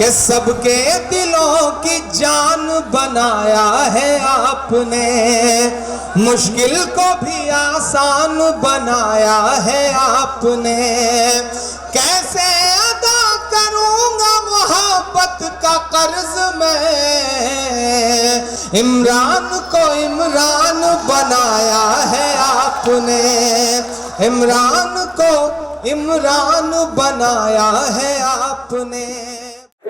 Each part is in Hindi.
कि सबके दिलों की जान बनाया है आपने, मुश्किल को भी आसान बनाया है आपने। कैसे अदा करूंगा मोहब्बत का कर्ज मैं, इमरान को इमरान बनाया है आपने, इमरान को इमरान बनाया है आपने।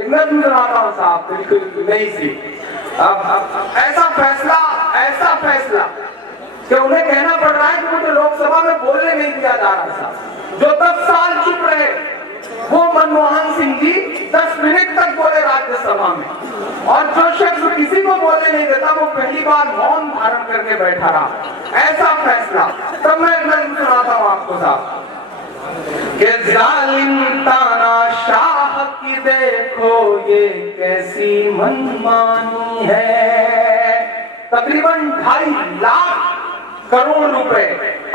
मैं नजर आता हूँ साहब, बिल्कुल नहीं सी। अब ऐसा फैसला कि उन्हें कहना पड़ रहा है कि मुझे लोकसभा में बोलने नहीं दिया जा रहा था। जो 10 साल चुप रहे वो मनमोहन सिंह जी 10 मिनट तक बोले राज्यसभा में, और जो शख्स किसी को बोलने नहीं देता वो पहली बार मौन धारण करके बैठा रहा। ऐसा फैसला तब मैं सुनाता हूँ आपको साहब कि जालिम तानाशाह की देखो ये कैसी मनमानी है। तकरीबन 2.5 लाख करोड़ रुपए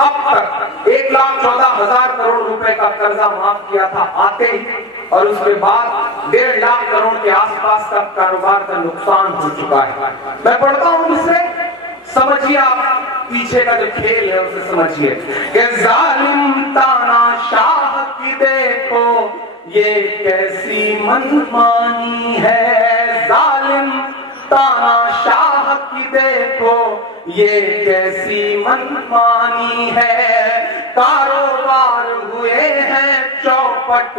अब तक 1,14,000 करोड़ रुपए का कर्जा माफ किया था आते ही, और उसके बाद 1.5 लाख करोड़ के आसपास का कारोबार का नुकसान हो चुका है। मैं पढ़ता हूं इससे, समझिए आप पीछे का जो खेल है उसे समझिए कि जालिम तानाशाह की देखो ये कैसी मनमानी है। जालिम तानाशाह की देखो ये कैसी मनमानी है। कारोबार हुए हैं चौपट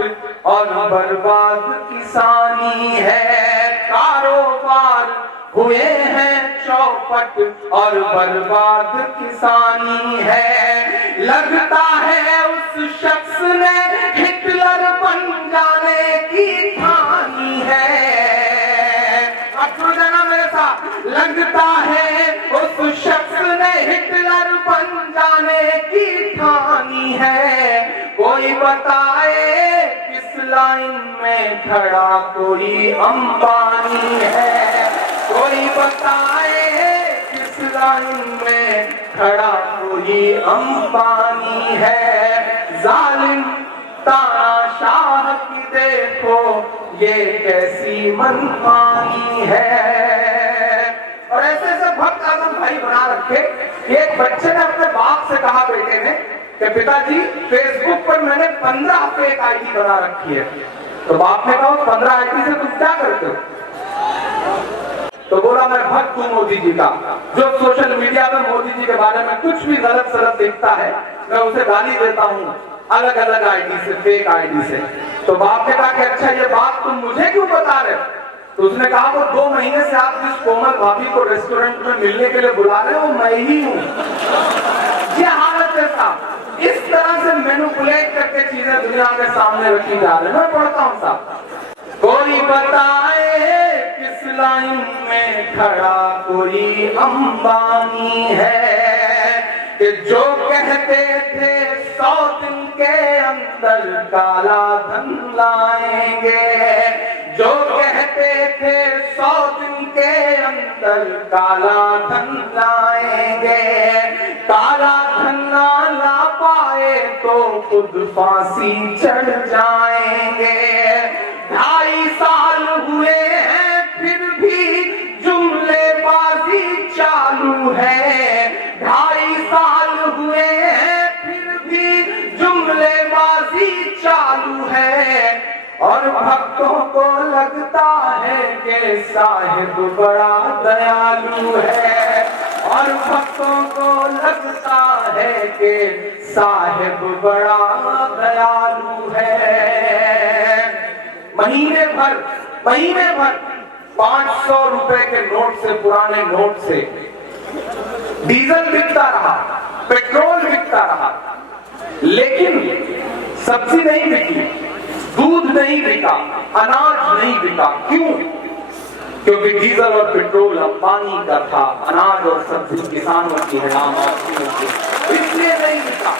और बर्बाद किसानी है। कारोबार हुए हैं चौपट और बर्बाद किसानी है। लगता है उस शख्स ने हिटलर बन जाने की ठानी है। आप सुन जाना मेरे साथ, लगता है उस शख्स ने हिटलर बन जाने की ठानी है। कोई बताए किस लाइन में खड़ा कोई अंबानी है। कोई बताए किस लाइन में खड़ा कोई अंबानी है। जालिम तानाशाह की देखो ये कैसी मनमानी है। और ऐसे ऐसे भक्त आजम भाई बना रखे। एक बच्चे ने अपने बाप से कहा, बेटे ने, कि पिताजी फेसबुक पर मैंने 15 फेक आईडी बना रखी है। तो बाप ने कहा 15 आईडी से तुम क्या करते हो? तो बोला मैं भक्त हूं मोदी जी का। जो सोशल मीडिया में मोदी जी के बारे में कुछ भी गलत सलत दिखता है मैं उसे गाली देता हूं, अलग अलग आईडी से, फेक आईडी से। तो बाप ने कहा कि अच्छा ये बात तुम मुझे क्यों बता रहे? तो उसने कहा वो 2 महीने से आप जिस कोमल भाभी को रेस्टोरेंट में मिलने के लिए बुला रहे हो वो मैं ही हूं। ये हालत है साहब। इस तरह से मैनिपुलेट करके चीजें दुनिया के सामने रखी जा रही है। मैं पढ़ता हूं साहब, कोई बताए किस लाइन में खड़ा कोई अंबानी है। कि जो कहते थे 100 दिन के अंदर काला धन लाएंगे, जो कहते थे 100 दिन के अंदर काला धन लाएंगे, काला धन ना ला पाए तो खुद फांसी चढ़ जाएंगे। 2.5 साल हुए हैं फिर भी जुमलेबाजी चालू है। 2.5 साल हुए हैं फिर भी जुमलेबाजी चालू है। और भक्तों को लगता है कि साहिब बड़ा दयालु है। और भक्तों को लगता है कि साहिब बड़ा दयालु है। महीने भर 500 रुपए के नोट से, पुराने नोट से डीजल बिकता रहा, पेट्रोल बिकता रहा, लेकिन सब्जी नहीं बिकी, दूध नहीं बिका, अनाज नहीं बिका। क्यों? क्योंकि डीजल और पेट्रोल अंबानी का था, अनाज और सब्जी किसानों की है, आम आदमी की, इसलिए नहीं बिका।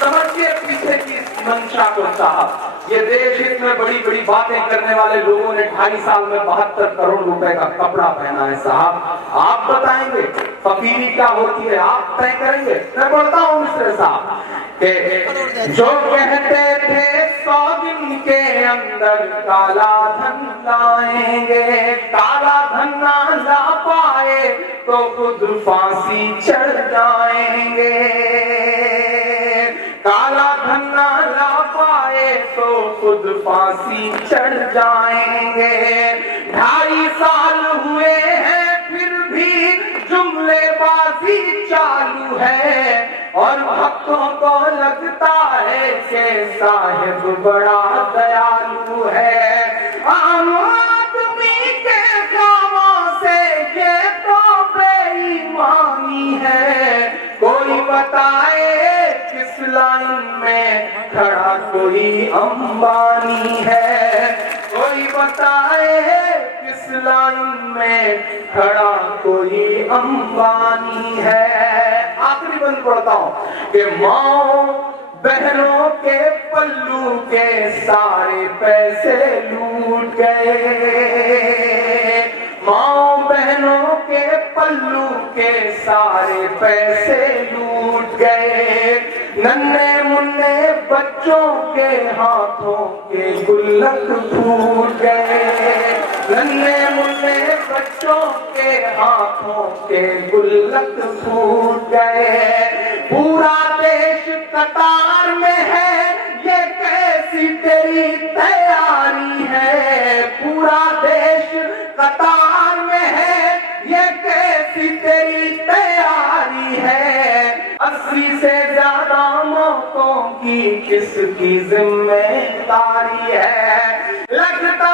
समझिए पीछे की मंशा को साहब। ये देश में बड़ी बड़ी बातें करने वाले लोगों ने 2.5 साल में 72 करोड़ रुपए का कपड़ा पहना है साहब। आप बताएंगे फकीरी क्या होती है? आप तय करेंगे? मैं बोलता हूँ मिस्टर साहब कि जो कहते थे 100 दिन के अंदर काला धन जाएंगे। काला धन ना ला पाए तो खुद फांसी चढ़ जाएंगे। काला धन ना ला पाए तो खुद फांसी चढ़ जाएंगे। 2.5 साल हुए हैं फिर भी जुमलेबाजी चालू है, और भक्तों को लगता है कि साहिब बड़ा दयालु है। आम आदमी के कामों से ये तो बेईमानी है। कोई बताए किस लाइन में खड़ा कोई अंबानी है। कोई बताए किस लाइन में खड़ा कोई अंबानी है। आखिरी बंद पढ़ता हूं कि माँ बहनों के पल्लू के सारे पैसे लूट गए। माँ बहनों के पल्लू के सारे पैसे लूट गए। नन्हे मुन्ने बच्चों के हाथों के गुल्लक फूट गए। नन्हे मुन्ने बच्चों के हाथों के गुल्लक फूट गए। पूरा देश कतार में है, ये कैसी तेरी तैयारी है। पूरा देश कतार में है, ये कैसी तेरी तैयारी है। 80 से ज्यादा मौतों की किसकी जिम्मेदारी है। लगता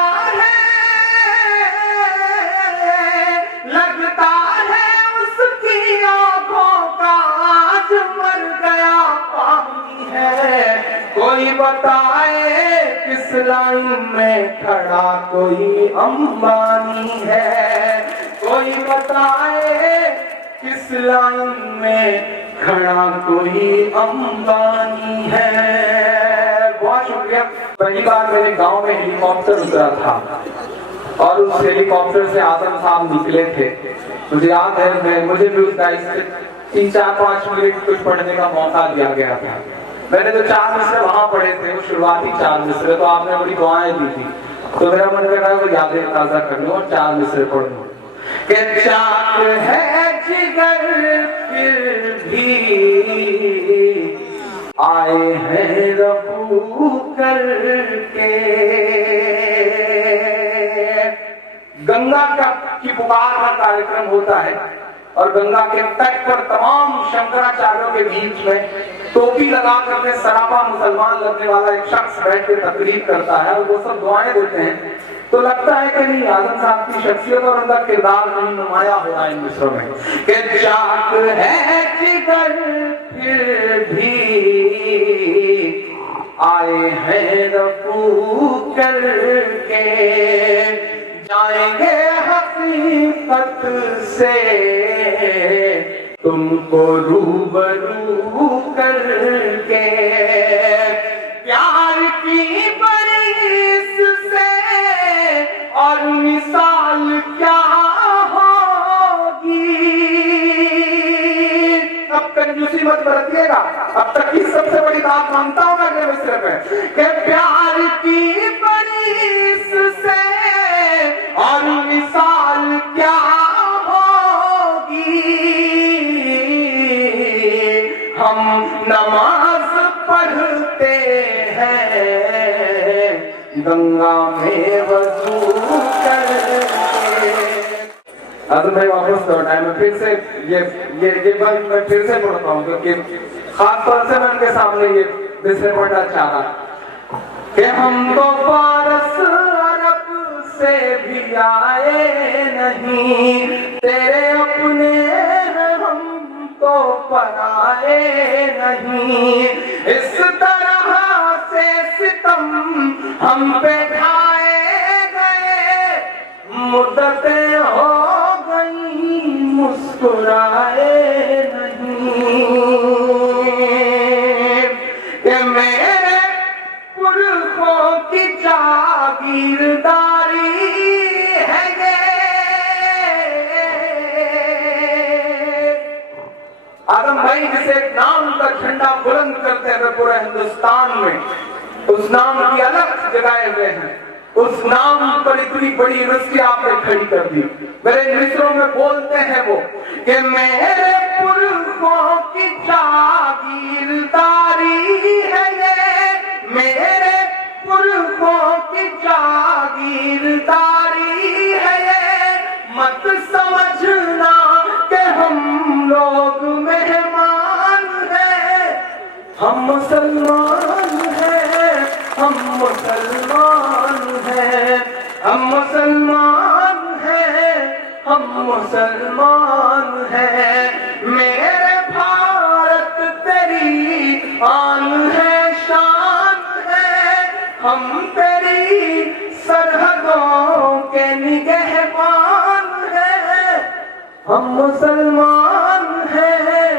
है उसकी आंखों का आज मर गया पानी है। कोई बताए किस लाइन में खड़ा कोई अंबानी है। कोई बताए किस लाइन में खड़ा कोई अंबानी है। बहुत शुक्रिया। पहली बार मेरे गांव में हेलीकॉप्टर उतरा था और उस हेलीकॉप्टर से आजम साहब निकले थे। मुझे याद है, मुझे भी उस गाइड से 3-4-5 मिनट कुछ पढ़ने का मौका दिया गया था। मैंने तो 4 मिसरे वहां पढ़े थे, वो शुरुआती 4 मिसरे, तो आपने बड़ी दुआएं दी थी, तो मेरा मन कर रहा है वो यादें ताजा कर लूं और 4 मिसरे पढ़ लूं। कि चाक है जिगर फिर भी आए हैं रफू करके। गंगा की पुकार का कार्यक्रम होता है और गंगा के तट पर तमाम शंकराचार्यों के बीच में टोपी लगा करके सरापा मुसलमान लगने वाला एक शख्स बैठ के तकरीर करता है और वो सब दुआएं देते हैं। तो लगता है कि नहीं, आजम साहब की शख्सियत और उनका किरदार नहीं नुमाया हो रहा है इन मिसरों में। कि चाक है जिगर फिर भी आए हैं रफू करके। जाएंगे हकीकत से तुमको रूबरू करके। प्यार की बरिस से और मिसाल क्या होगी। अब कंजूसी मत बरतिएगा, अब तक की सबसे बड़ी बात मानता हूं मैं अगले मिसरे पे कि प्यार की बरिस से और मिसाल क्या होगी। हम नमाज पढ़ते हैं गंगा में वजू करके। अगर भाई वापस लौटा मैं फिर से ये बात मैं फिर से पढ़ता हूँ क्योंकि खास तौर से मैं उनके सामने ये विषय पढ़ना चाह रहा कि हम तो पारस अरब से भी आए नहीं, तेरे अपने हम तो पराए नहीं। इस तरह से सितम हम पे ढाए गए, मुद्दतें हो गई मुस्कुराए नहीं। कि मेरे पुरखों की जागीरदारी है ये। आदम भाई जिसे एक नाम का झंडा बुलंद करते हैं पूरे हिंदुस्तान में, उस नाम की अलग जगाए हुए हैं उस नाम पर इतनी बड़ी यूनिवर्सिटी आपने खड़ी कर दी। मेरे मित्रों में बोलते हैं वो कि मेरे पुरखों की जागीरदारी है ये, मेरे पुरखों की जागीरदारी है ये, मत समझना कि हम लोग मेहमान हैं, हम मुसलमान हैं, हम मुसलमान हैं, हम मुसलमान हैं, हम मुसलमान हैं। मेरे भारत तेरी आन है, शान है, हम तेरी सरहदों के निगहबान हैं, हम मुसलमान हैं,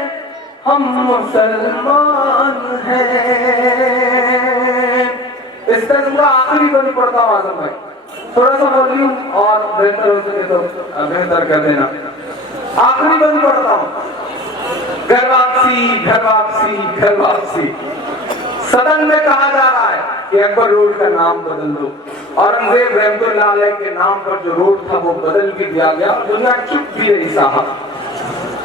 हम मुसलमान हैं। इस तरह का आखिरी बनी पड़ता हूं आजम भाई, थोड़ा सा वॉल्यूम और बेहतर हो सके तो बेहतर कर देना। आखिरी बनी पड़ता हूं, घर वापसी, घर वापसी, घर वापसी। सदन में कहा जा रहा है कि अकबर रोड का नाम बदल दो। औरंगजेब रहमतुल्लाह अलैह के नाम पर जो रोड था वो बदल भी दिया गया। दुनिया चुप भी रही साहब।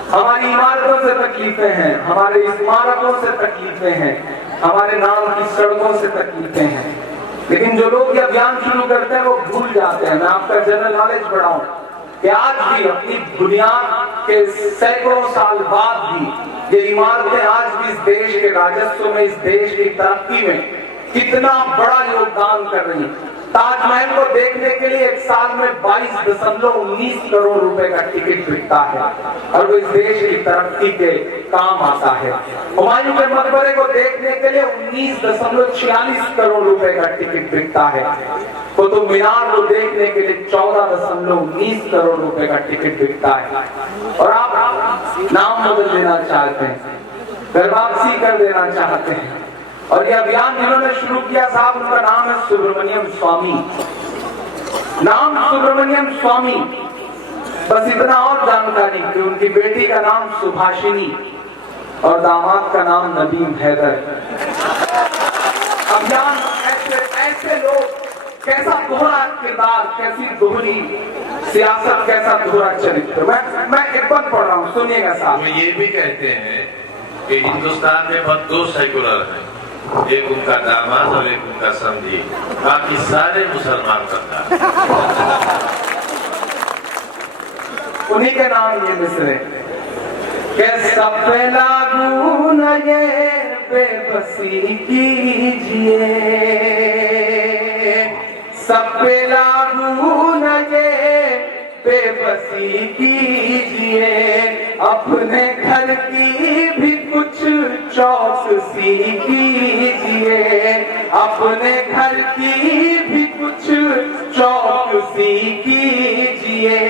हमारी इमारतों से तकलीफें हैं, हमारे इमारतों से तकलीफें हैं, हमारे नाम की सड़कों से तकलीफें हैं, लेकिन जो लोग ये अभियान शुरू करते हैं वो भूल जाते हैं। मैं आपका जनरल नॉलेज बढ़ाऊं कि आज भी अपनी बुनियाद के सैकड़ों साल बाद भी ये इमारतें आज भी इस देश के राजस्व में, इस देश की तरक्की में कितना बड़ा योगदान कर रही है। ताजमहल को देखने के लिए एक साल में 22.19 करोड़ रुपए का टिकट बिकता है और वो इस देश की तरक्की के काम आता है। हुमायूं के मकबरे को देखने के लिए 19.46 करोड़ रुपए का टिकट बिकता है। कुतुब मीनार को देखने के लिए 14.19 करोड़ रुपए का टिकट बिकता है। और आप नाम बदल देना चाहते हैं, घर वापसी कर देना चाहते हैं। और ये अभियान जिन्होंने शुरू किया साहब, उनका नाम है सुब्रमण्यम स्वामी। नाम सुब्रमण्यम स्वामी। बस इतना और जानकारी कि उनकी बेटी का नाम सुभाषिनी और दामाद का नाम नदीम हैदर। अभियान ऐसे लोग, कैसा दोहरा किरदार, कैसी दोहरी सियासत, कैसा दोहरा चरित्र। मैं एक बार पढ़ रहा हूँ, सुनिएगा साहब। वो ये भी कहते हैं कि हिंदुस्तान में बस 2 सेकुलर हैं, एक उनका दामाद और एक उनका समधी, बाकी सारे मुसलमान करता। उन्हीं के नाम ये मिसरे के सब पे लागू न ये बेबसी कीजिए, सब पे लागू न ये बेबसी कीजिए, अपने घर की भी कुछ चौकसी कीजिए, अपने घर की भी कुछ चौकसी कीजिए।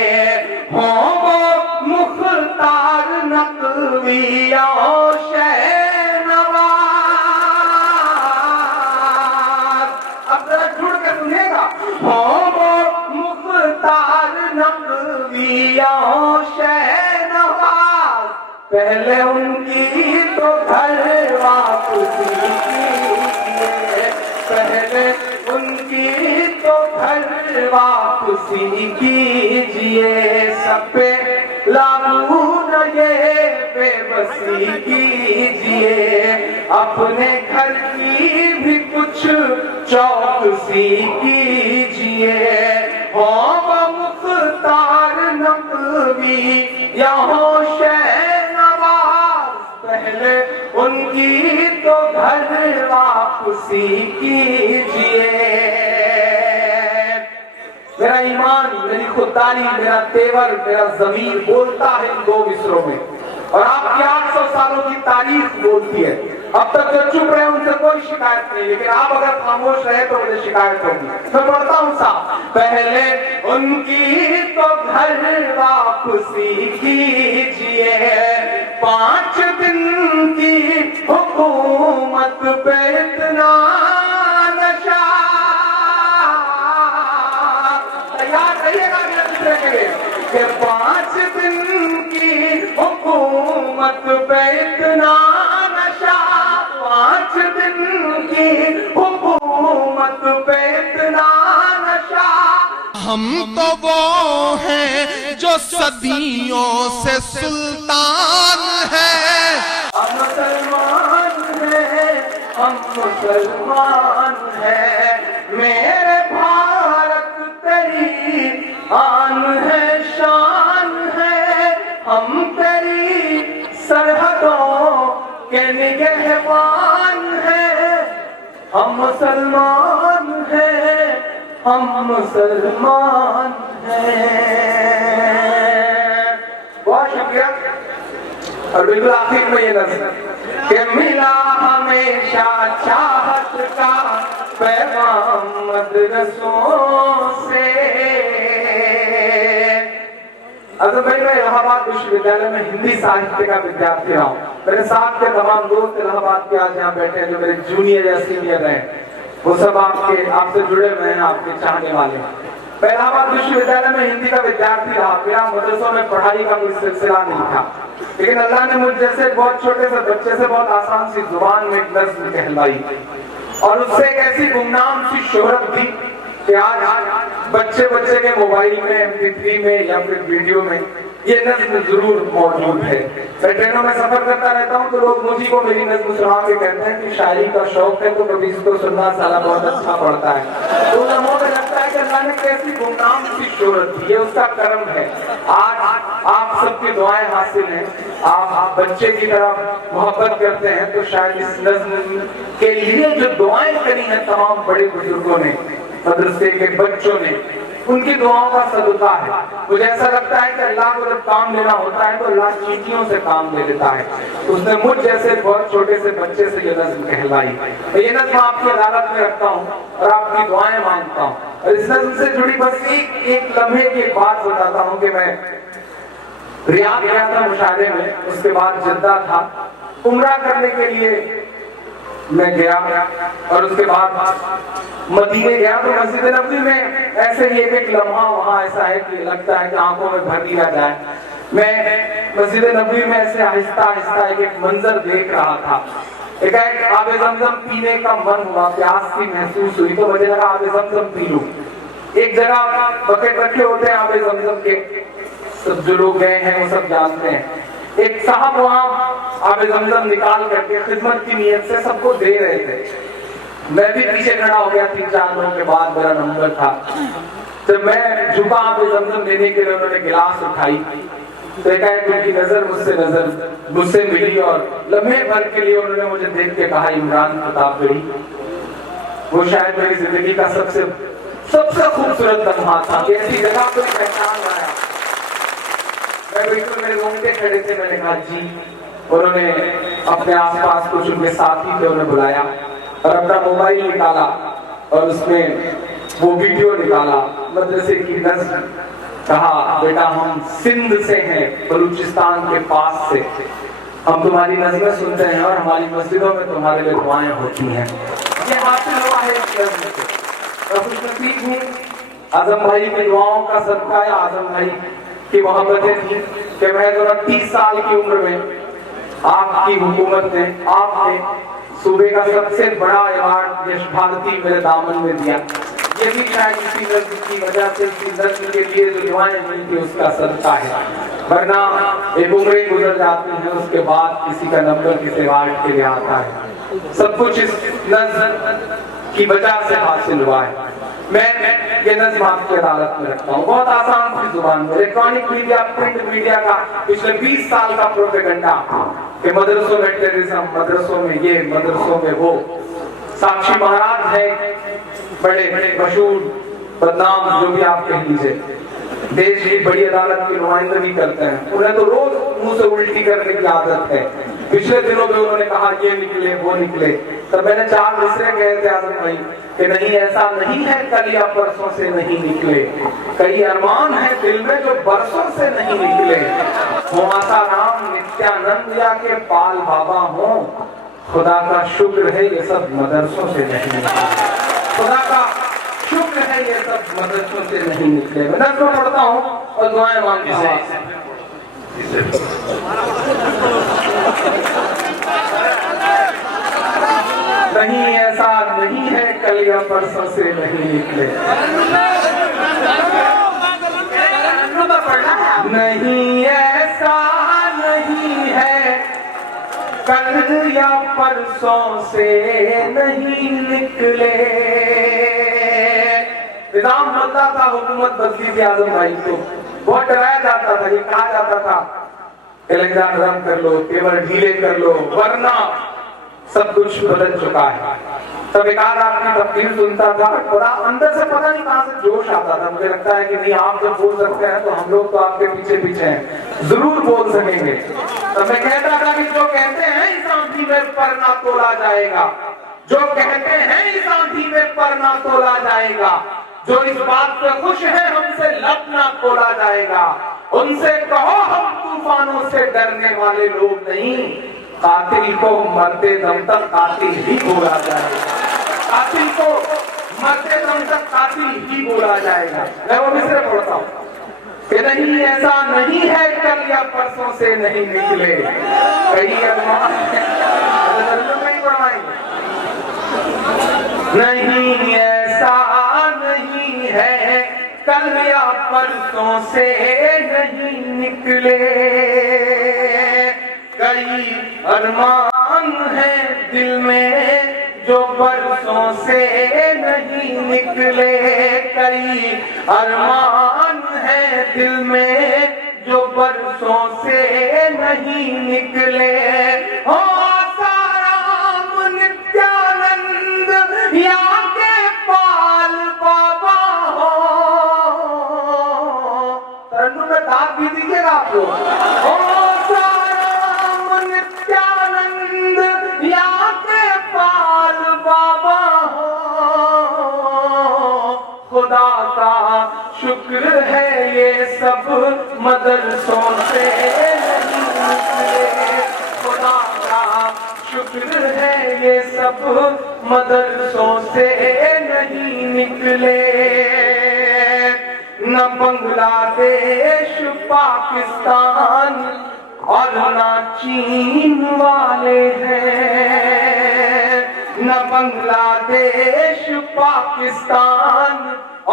हो वो मुख्तार नकवी और शहनवाज, अब जरा जुड़ के सुनिएगा। हो वो मुख्तार नकवी और शहनवाज, पहले उनकी तो घर वापसी कीजिए, पहले उनकी तो घर वापसी कीजिए, सब पे लागू न ये बेबसी कीजिए, अपने घर की भी कुछ चौकसी कीजिए। हो वो मुख्तार नकवी या हो शहनवाज, पहले उनकी तो घर वापसी कीजिए। मेरा ईमान, मेरी खुददारी, मेरा तेवर, मेरा ज़मीर बोलता है इन 2 मिसरों में, और आपकी 800 सालों की तारीख बोलती है। अब तक जो चुप रहे उनसे कोई शिकायत नहीं, लेकिन आप अगर खामोश रहे तो मुझे शिकायत होगी। मैं पढ़ता हूँ साहब, पहले उनकी तो घर वापसी कीजिए, 5 दिन की हुकूमत पे इतना नशा। तैयार रहिएगा मेरे दूसरे के लिए कि 5 दिन की हुकूमत पे इतना नशा, 5 दिन की हुकूमत पे इतना नशा। हम तो वो हैं जो सदियों से सुल्तान है। हम मुसलमान हैं, हम मुसलमान हैं, मेरे भारत तेरी आन है शान है, हम तेरी सरहदों के निगहबान हैं, हम मुसलमान हैं, हम मुसलमान हैं। बहुत शुक्रिया। और बिल्कुल आखिर में ये नज़्म कि मिला हमेशा चाहत का पैगाम मदरसों से। भाई मैं इलाहाबाद विश्वविद्यालय में हिंदी साहित्य का विद्यार्थी रहा हूँ। मेरे साथ के तमाम दोस्त इलाहाबाद के आज यहाँ बैठे हैं, जो मेरे जूनियर या सीनियर हैं, वो सब आपसे जुड़े हुए हैं, आपके चाहने वाले हैं। मैं इलाहाबाद विश्वविद्यालय में हिंदी का विद्यार्थी रहा। मेरा मदरसों में पढ़ाई का कोई सिलसिला नहीं था, लेकिन अल्लाह ने मुझ जैसे बहुत छोटे से बच्चे से बहुत आसान सी जुबान में एक नज़्म कहलवाई और उससे एक ऐसी गुमनाम सी शोहरत दी कि आज बच्चे के मोबाइल में, MP3 में या फिर वीडियो में ये नज़्म जरूर मौजूद है। मैं ट्रेनों में सफर करता रहता हूँ तो लोग मुझी को मेरी नज़्म सुना के कहते हैं कि शायरी का शौक है तो कभी इसको सुनना साला बहुत अच्छा पड़ता है। तो मुझे लगता है कि अल्लाह ने कैसी गुमनाम सी शोहरत दी, ये उसका करम है। आज आप सबकी दुआएं हासिल हैं, आप बच्चे की तरह मोहब्बत करते हैं, तो शायद इस नज़्म के लिए जो दुआएं करी हैं तमाम बड़े बुजुर्गों ने, मदरसे के बच्चों ने, उनकी दुआओं का सदका है। मुझे ऐसा लगता है कि अल्लाह को जब काम लेना होता है तो अल्लाह चींटियों से काम ले लेता है। उसने मुझ जैसे बहुत छोटे से बच्चे से ये नज़्म कहलाई। ये नज़्म आपकी अदालत में रखता हूँ और आपकी दुआएं मांगता हूँ। और इस नज़्म से जुड़ी बस एक लम्हे की एक बात बताता हूँ कि मैं रियाद गया था मुशाहरे में, उसके बाद जिद्दा था, उम्रा करने के लिए मैं गया और उसके बाद मदीने गया तो मस्जिद नबवी में ऐसे ही एक लम्हा वहाँ ऐसा है कि लगता है कि आंखों में भर दिया जाए। मैं मस्जिद नबवी में ऐसे आहिस्ता आहिस्ता एक मंजर देख रहा था। एक आबे ज़मज़म पीने का मन हुआ, प्यास सी महसूस हुई, तो मुझे लगा आबे ज़मज़म पी लूं। एक जगह बकेट रखे होते हैं आबे ज़मज़म के, सब जो लोग गए हैं वो सब जानते हैं। एक साहब वहाँ आबे ज़मज़म निकाल करके खिदमत की नीयत से सबको दे रहे थे। मैं भी पीछे खड़ा हो गया, 3-4 लोगों के बाद मेरा नंबर था। जब मैं झुका आबे ज़मज़म लेने के लिए, उन्होंने गिलास उठाई तो एक उनकी नजर मुझसे मिली और लम्हे भर के लिए उन्होंने मुझे देख के कहा, इमरान प्रतापगढ़ी। वो शायद मेरी जिंदगी का सबसे खूबसूरत लम्हा था। ऐसी जगह कोई पहचान आया, मैं बिल्कुल, मेरे रोंगटे खड़े थे। मैंने कहा जी। उन्होंने अपने आसपास कुछ उनके साथी थे, उन्हें बुलाया और अपना मोबाइल निकाला और उसमें वो वीडियो निकाला, मदरसे की नज़्म। कहा, बेटा हम सिंध से हैं, बलूचिस्तान के पास से, हम तुम्हारी नज़्में सुनते हैं और हमारी मस्जिदों में तुम्हारे लिए दुआएं होती हैं। ये हासिल हुआ है इस नज़्म से। और खुशनसीब हूँ, आजम भाई की दुआओं का सदका या आजम भाई की मोहब्बतें थी कि मैं 30 साल की उम्र में आपकी हुकूमत ने, आपने सूबे का सबसे बड़ा अवार्ड यश भारती मेरे दामन में दिया। ये भी शायद इसी नज़्म की वजह से, इसी नज़्म के लिए जो दुआएं मिली थी उसका सदका है। वरना एक उम्रें गुजर जाती हैं, उसके बाद किसी का नंबर किसी अवार्ड के लिए आता है। सब कुछ इस नज़्म की वजह से हासिल हुआ है। मैं ये नज़्म आपकी अदालत में रखता हूँ, बहुत आसान सी जुबान में। इलेक्ट्रॉनिक मीडिया, प्रिंट मीडिया का पिछले 20 साल का प्रोपेगेंडा कि मदरसों में टेररिज्म, मदरसों में ये, मदरसों में वो। साक्षी महाराज है बड़े मशहूर, बदनाम, जो भी आप कह लीजिए, देश की बड़ी अदालत की नुमाइंदगी करते हैं। उन्हें तो रोज मुंह से उल्टी करने की आदत है। पिछले दिनों में उन्होंने कहा ये निकले वो निकले, तब मैंने 4 मिसरे कहे थे आजम भाई कि नहीं, ऐसा नहीं है कल या परसों से नहीं निकले, कई अरमान है दिल में जो बरसों से नहीं निकले। हो माता राम नित्यानंद या के पाल बाबा हो, खुदा का शुक्र है ये सब मदरसों से नहीं निकले। खुदा का शुक्र है ये सब मदरसों से नहीं निकले। मैं नज़्म पढ़ता हूँ और दुआएं मांगता हूँ। नहीं, ऐसा नहीं है कल या परसों से नहीं निकले। नहीं ऐसा नहीं है कल या परसों से नहीं निकले। निजाम बनता था, हुकूमत बनती थी आजम भाई को बहुत डराया जाता था, ये कहा जाता था इलेक्शन रम कर लो, केवल ढीले कर लो, वरना सब कुछ बदल चुका है। तब एक आध आपकी तकरीर सुनता था, थोड़ा अंदर से पता नहीं कहां से जोश आता था। मुझे लगता है कि नहीं, आप जब बोल सकते हैं तो हम लोग तो आपके पीछे पीछे हैं, जरूर बोल सकेंगे। तब मैं कहता था कि जो कहते हैं इस आंधी में पर ना तोला जाएगा, जो कहते हैं इस आंधी में पर ना तोला जाएगा, जो इस बात पे खुश है हमसे लब ना तोला जाएगा, उनसे कहो हम तूफानों से डरने वाले लोग नहीं, कातिल को मरते दम तक कातिल ही बोला जाएगा, कातिल को मरते दम तक कातिल ही बोला जाएगा। मैं वो मिसरे पढ़ता हूँ कि नहीं ऐसा नहीं है कल या परसों से नहीं निकले, कहीं अरमान नहीं पढ़वाएंगे। नहीं ऐसा नहीं है कल या परसों से नहीं निकले, कई अरमान है दिल में जो बरसों से नहीं निकले, कई अरमान है दिल में जो बरसों से नहीं निकले। हो साराम नित्यानंद या के पाल बाबा हो, तरन्नुम में दाग भी दीजिएगा आप लोग। खुदा का शुक्र है ये सब मदरसों से नहीं निकले, खुदा का शुक्र है ये सब मदरसों से नहीं निकले। न बांग्लादेश पाकिस्तान और न चीन वाले हैं, न बांग्लादेश पाकिस्तान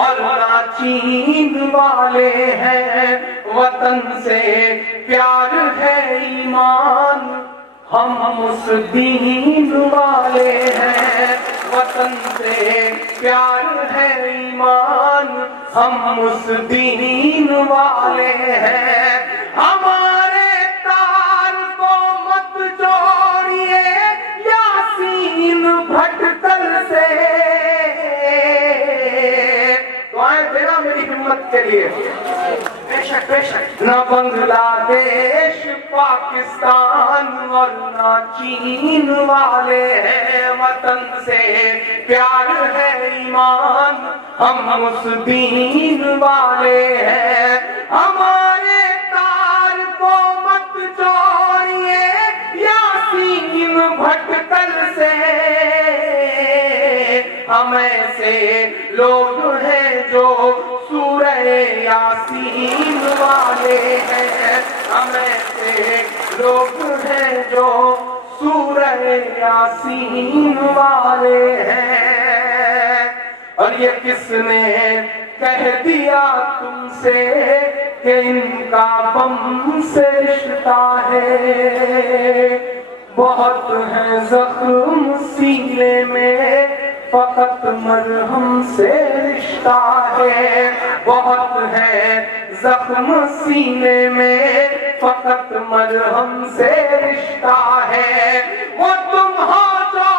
और न चीन वाले हैं, वतन से प्यार है ईमान हम उस दीन वाले हैं, वतन से प्यार है ईमान हम उस दीन वाले हैं। हमारे तार को मत जोड़िए यासीन भटकल से, दुआएं देना मेरी हिम्मत के लिए। बेशक बेशक। न बांग्लादेश पाकिस्तान और न चीन वाले हैं, वतन से प्यार है ईमान हम उस दीन वाले हैं। हमारे तार को मत जोड़िए यासीन भटकल से, हम ऐसे लोग हैं जो सूरह यासीन वाले हैं, हम ऐसे लोग हैं जो सूरह यासीन वाले हैं। और ये किसने कह दिया तुमसे कि इनका बम से रिश्ता है, बहुत है जख्म सीने में फकत मरहम से रिश्ता है, बहुत है जख्म सीने में फकत मरहम से रिश्ता है। वो तुम हो जो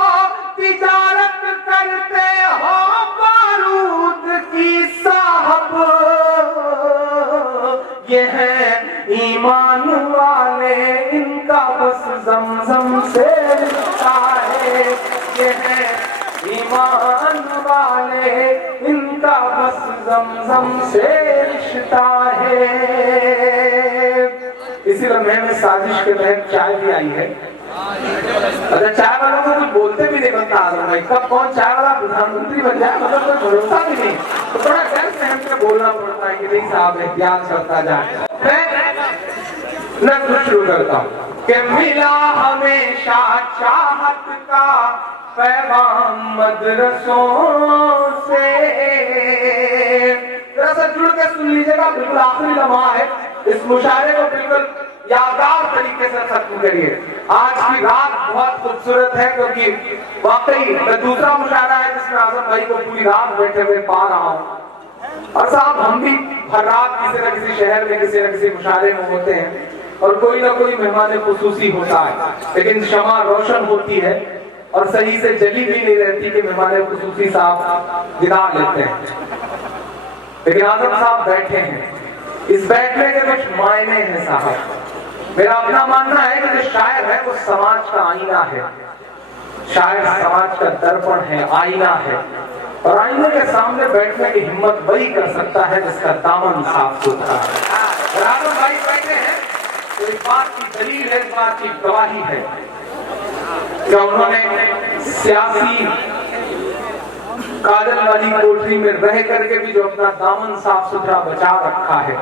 तिजारत करते हो बारूद की साहब, ये है ईमान वाले इनका बस जमजम से रिश्ता है, ये है ईमान वाले इनका बस जमजम से रिश्ता है। इसी लम्हे में साजिश के तहत चाय भी आई है। अच्छा, चाय वालों को कुछ बोलते भी नहीं बनता आजम भाई, कब कौन चाय वाला प्रधानमंत्री बन जाए मतलब कोई भरोसा भी नहीं, तो थोड़ा डर सहम के बोलना पड़ता है कि नहीं साहब एहतियात करता जाए। मैं शुरू करता हूँ कि मिला हमेशा चाहत का पैगाम मदरसों से। जरा सा जुड़ के सुन लीजिएगा, बिल्कुल आखिरी लम्हा है, इस मुशायरे को बिल्कुल यादगार तरीके से खत्म करिए। आज की रात बहुत खूबसूरत है, क्योंकि वाकई दूसरा मुशायरा है जिसमें आजम भाई को पूरी रात बैठे हुए पा रहा हूँ। और साहब हम भी हर रात किसी न किसी शहर में किसी न किसी मुशायरे में होते हैं, और कोई ना कोई मेहमान खुसूसी होता है, लेकिन शमा रोशन होती है और सही से जली भी नहीं रहती कि मेहमान खुसूसी साहब गिरा लेते हैं। लेकिन आजम साहब बैठे हैं, इस बैठने के कुछ मायने हैं साहब। मेरा अपना मानना है कि जो शायर है वो समाज का आईना है, शायर समाज का दर्पण है, आईना है, और आईने के सामने बैठने की हिम्मत वही कर सकता है जिसका दामन साफ सुथरा है। आजम भाई बैठे हैं तो इस बात की दलील है, इस बात की गवाही है कि उन्होंने सियासी काजल वाली कोठरी में रह करके भी जो अपना दामन साफ सुथरा बचा रखा है,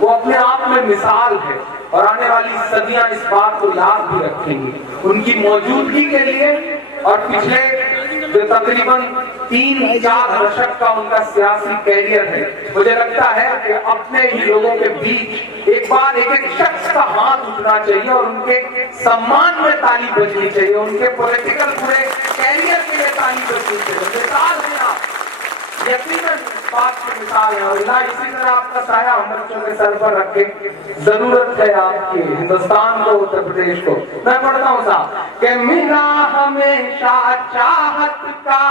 वो अपने आप में मिसाल है, और आने वाली सदियां इस बात को याद भी रखेंगी उनकी मौजूदगी के लिए। और पिछले जो तकरीबन 3-4 दशक का उनका सियासी कैरियर है, मुझे लगता है कि अपने ही लोगों के बीच एक बार एक शख्स का हाथ उठना चाहिए और उनके सम्मान में ताली बजनी चाहिए, उनके पॉलिटिकल पूरे कैरियर के लिए ताली बजनी चाहिए। मिसाल है आप, यकीनन इस बात की मिसाल है, और अल्लाह इसी तरह आपका साया हम बच्चों के सर पर रखे। जरूरत है आपकी हिंदुस्तान को, उत्तर प्रदेश को। मैं पढ़ता हूँ साहब कि मिला हमेशा चाहत का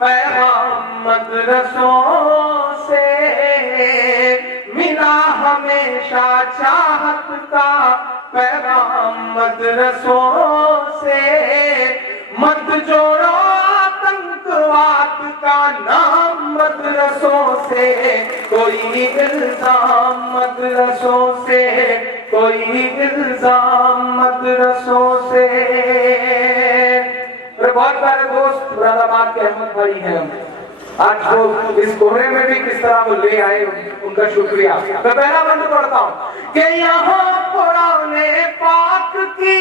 पैगाम मदरसों से, मिला हमेशा चाहत का पैगाम मदरसों से, मत जोड़ो आतंकवाद का नाम मदरसों से, कोई इल्जाम मदरसों से, कोई इल्जाम मदरसों से। मेरे बहुत प्यारे दोस्त मुरादाबाद के अहमद भाई हैं, आज वो इस कोहरे में भी किस तरह वो ले आए, उनका शुक्रिया। मैं पहला बंद पढ़ता हूँ कि यहाँ कुराने पाक की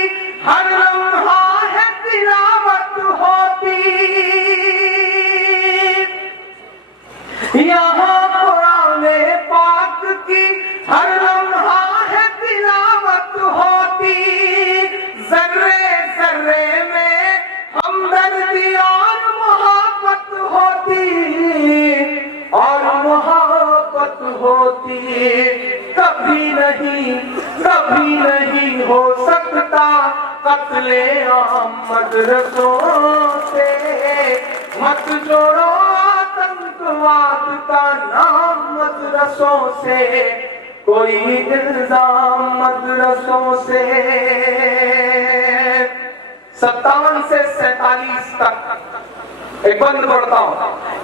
हर लम्हा है तिलावत होती, यहाँ कुराने पाक की हर लम्हा है तिलावत होती, जर्रे जर्रे में हमदर्दी और मोहब्बत होती, और मोहब्बत होती। कभी नहीं हो सकता कत्ले आम मदरसों से, मत जोड़ो आतंकवाद का नाम मदरसों से, कोई इल्जाम मदरसों से। 57 से 47 तक एक बंद पढ़ता हूं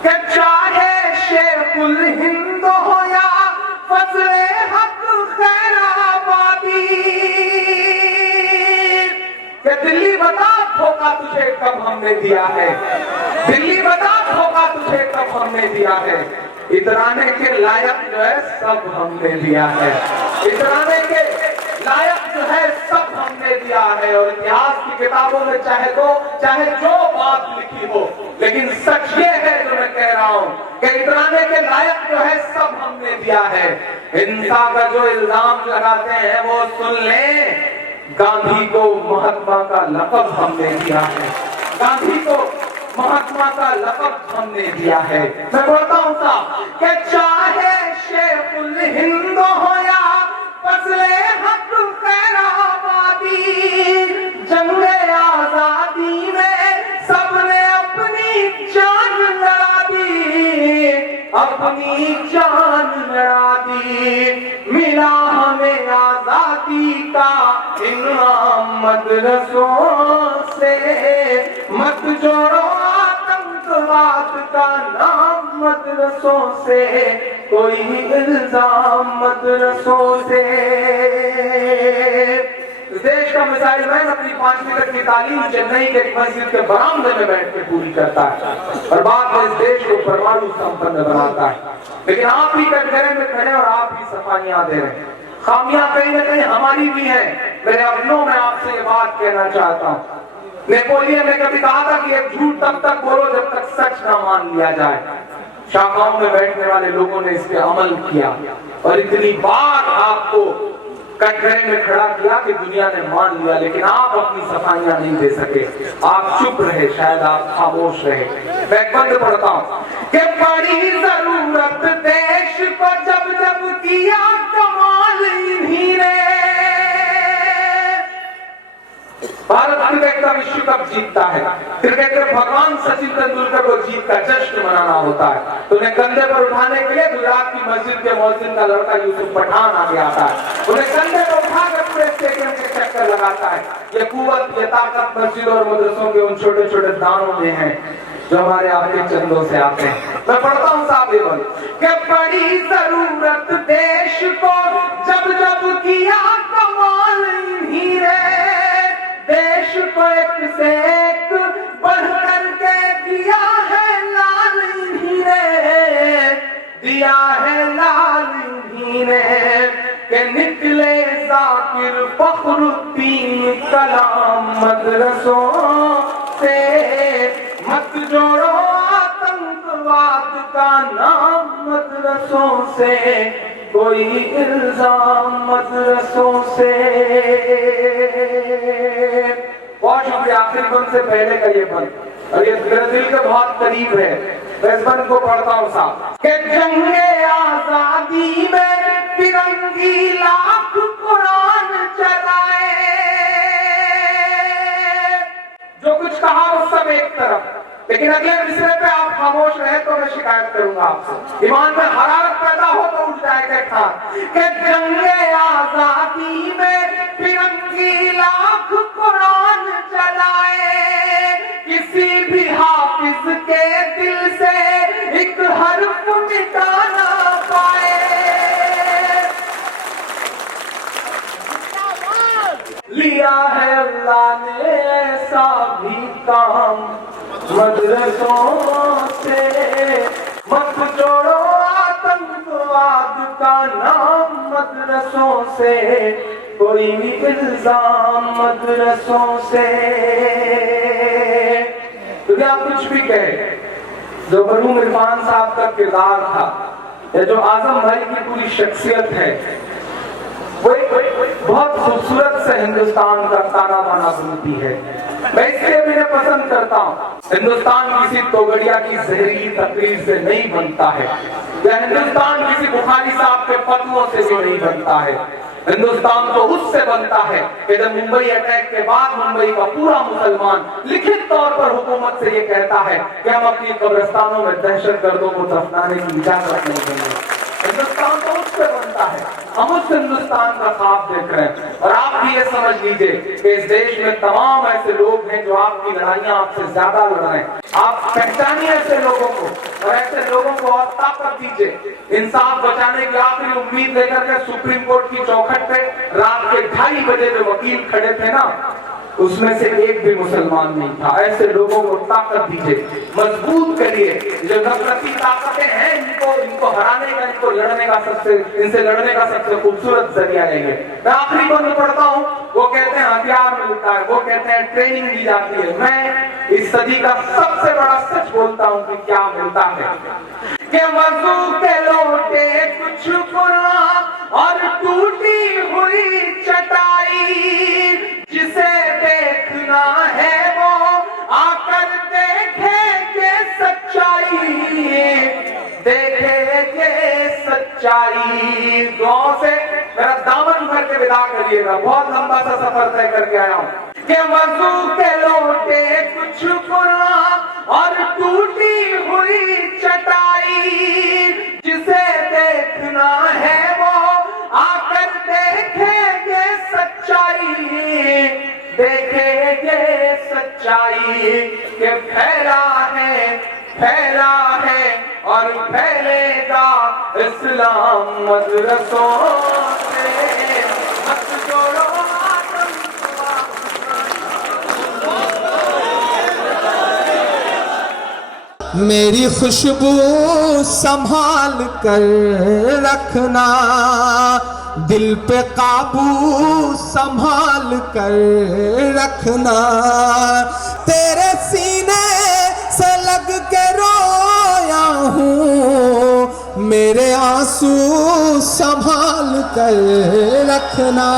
कि चाहे शेखुल हिंद हो या फजले हक खैराबादी, कि दिल्ली बता धोखा तुझे कब हमने दिया है, दिल्ली बता धोखा तुझे कब हमने दिया है, इतराने के लायक जो है सब हमने दिया है, इतराने के लायक जो है सब हमने दिया है। और इतिहास की किताबों में चाहे जो बात लिखी हो, लेकिन सच ये है जो मैं कह रहा हूं कि इतराने के लायक जो है सब हमने दिया है। हिंसा का जो इल्जाम लगाते हैं वो सुन लें, गांधी को महात्मा का लक़ब हमने दिया है, गांधी को महात्मा का लक़ब हमने दिया है। मैं बोलता हूँ साहब कि चाहे शेखुल हिंद हो या फजले हक खैराबादी, जंगे आजादी में सबने अपनी जान लड़ा दी, अपनी जान लड़ा दी। मिला हमें आजादी का इनाम मदरसों से, मत जोड़ो आतंकवाद का नाम मदरसों से, कोई इल्जाम मदरसों से। देश का मिसाइल मैन अपनी 5वीं तक की तालीम चेन्नई के मस्जिद के बरामदे में बैठ के पूरी करता है और बाद में इस देश को परमाणु संपन्न बनाता है। लेकिन आप भी कटघरे में खड़े और आप भी सफाइयां दे रहे हैं। खामियां कहीं ना कहीं हमारी भी है। मेरे अपनों में आपसे ये बात कहना चाहता हूं नेपोलियन ने कभी कहा था कि एक झूठ तब तक बोलो जब तक सच ना मान लिया जाए। शाखाओं में बैठने वाले लोगों ने इस पे अमल किया और इतनी बार आपको कटघरे में खड़ा किया कि दुनिया ने मान लिया, लेकिन आप अपनी सफाइयां नहीं दे सके। आप चुप रहे, शायद आप खामोश रहे। मैं एक बंद पढ़ता हूं कि बड़ी जरूरत देश को जब जब किया कमाल इन्हीं ने। भारत क्रिकेट का विश्व कप जीतता है, क्रिकेट के भगवान सचिन तेंदुलकर को जीत का जश्न मनाना होता है, तो उन्हें कंधे पर उठाने के लिए गुजरात की मस्जिद के मौजिन का लड़का यूसुफ पठान आगे आता है, उन्हें कंधे पर उठाकर पूरे स्टेडियम के चक्कर लगाता है। ये कुव्वत, ये ताकत मस्जिद और मदरसों के उन छोटे छोटे दानों में है जो हमारे आपके चंदों से आते हैं। मैं पढ़ता हूँ साहब केवल कि बड़ी जरूरत देश को जब जब किया कमाल इन्हीं ने। देश को एक से एक बढ़ करके दिया है लाल इन्हीं ने, दिया है लाल इन्हीं ने। के निकले जाकिर फखरुद्दीन कलाम मदरसों से। मत जोड़ो आतंकवाद का नाम मदरसों से, कोई इल्जाम मदरसों से। बहुत शुक्रिया। आखिरी बंद से पहले का ये बंद, और ये मेरे दिल के बहुत करीब है, मैं इस बंद को पढ़ता हूँ साहब। कि जंगे आजादी में फिरंगी लाख कुरान चलाए। जो कुछ कहा उस सब एक तरफ, लेकिन अगले मिसरे पे आप खामोश रहे तो मैं शिकायत करूंगा आपसे। ईमान में हरारत पैदा हो तो उठ जाएगा खान। कि जंगे आजादी में फिरंगी लाख कुरान चलाए। किसी भी हाफिज के दिल से एक हर्फ मिटा ना पाए। लिया है अल्लाह ने ऐसा भी काम मदरसों से। मत जोड़ो आतंकवाद का नाम मदरसों से, कोई भी इल्जाम मदरसों से। तो आप कुछ भी कहे, जो मरहूम इरफान साहब का किरदार था या जो आजम भाई की पूरी शख्सियत है, वो बहुत खूबसूरत से हिंदुस्तान का ताना बाना बुनती है। मैं इसलिए भी पसंद करता हूँ। हिंदुस्तान किसी तोगड़िया की जहरीली तकरीर से नहीं बनता है, या हिंदुस्तान किसी बुखारी साहब के फतवों से भी नहीं बनता है। हिंदुस्तान तो उससे बनता है कि जब मुंबई अटैक के बाद मुंबई का पूरा मुसलमान लिखित तौर पर हुकूमत से ये कहता है कि हम अपनी कब्रिस्तानों में दहशतगर्दों को दफनाने की इजाजत नहीं देंगे। हिंदुस्तान तो उससे बनता है। हम उस हिंदुस्तान का ख्वाब देख रहे हैं। और आप भी ये समझ लीजिए कि इस देश में तमाम ऐसे लोग हैं जो आपकी लड़ाइयां आपसे ज्यादा लड़ रहे हैं। आप पहचानिए ऐसे लोगों को और ऐसे लोगों को और ताकत दीजिए। इंसाफ बचाने की आखिरी उम्मीद लेकर के सुप्रीम कोर्ट की चौखट पे रात के 2:30 बजे जो वकील खड़े थे ना, उसमें से एक भी मुसलमान नहीं था। ऐसे लोगों को ताकत दीजिए, मजबूत करिए। जो नफरती ताकतें हैं, इनको हराने का, इनको लड़ने का इनसे लड़ने का सबसे खूबसूरत जरिया लेंगे। मैं आखिरी बंद पढ़ता हूँ। वो कहते हैं हथियार मिलता है, वो कहते हैं ट्रेनिंग दी जाती है। मैं इस सदी का सबसे बड़ा सच बोलता हूँ कि क्या मिलता है कि वजू के लोटे कुछ पुराना और टूटी हुई चटाई। जिसे देखना है वो आकर देखेंगे सच्चाई, देखेंगे सच्चाई। दुआओं से मेरा दामन भर के विदा करिएगा, बहुत लंबा सा सफर तय करके आया हूँ। कि वजू के लोटे कुछ पुराना और टूटी हुई चटाई। जिसे देखना है वो आकर देखेंगे सच्चाई, देखेंगे सच्चाई। के फैला है और फैलेगा इस्लाम मदरसों से। मत जोड़ो मेरी खुशबू संभाल कर रखना, दिल पे काबू संभाल कर रखना। तेरे सीने से लग के रोया हूँ, मेरे आंसू संभाल कर रखना।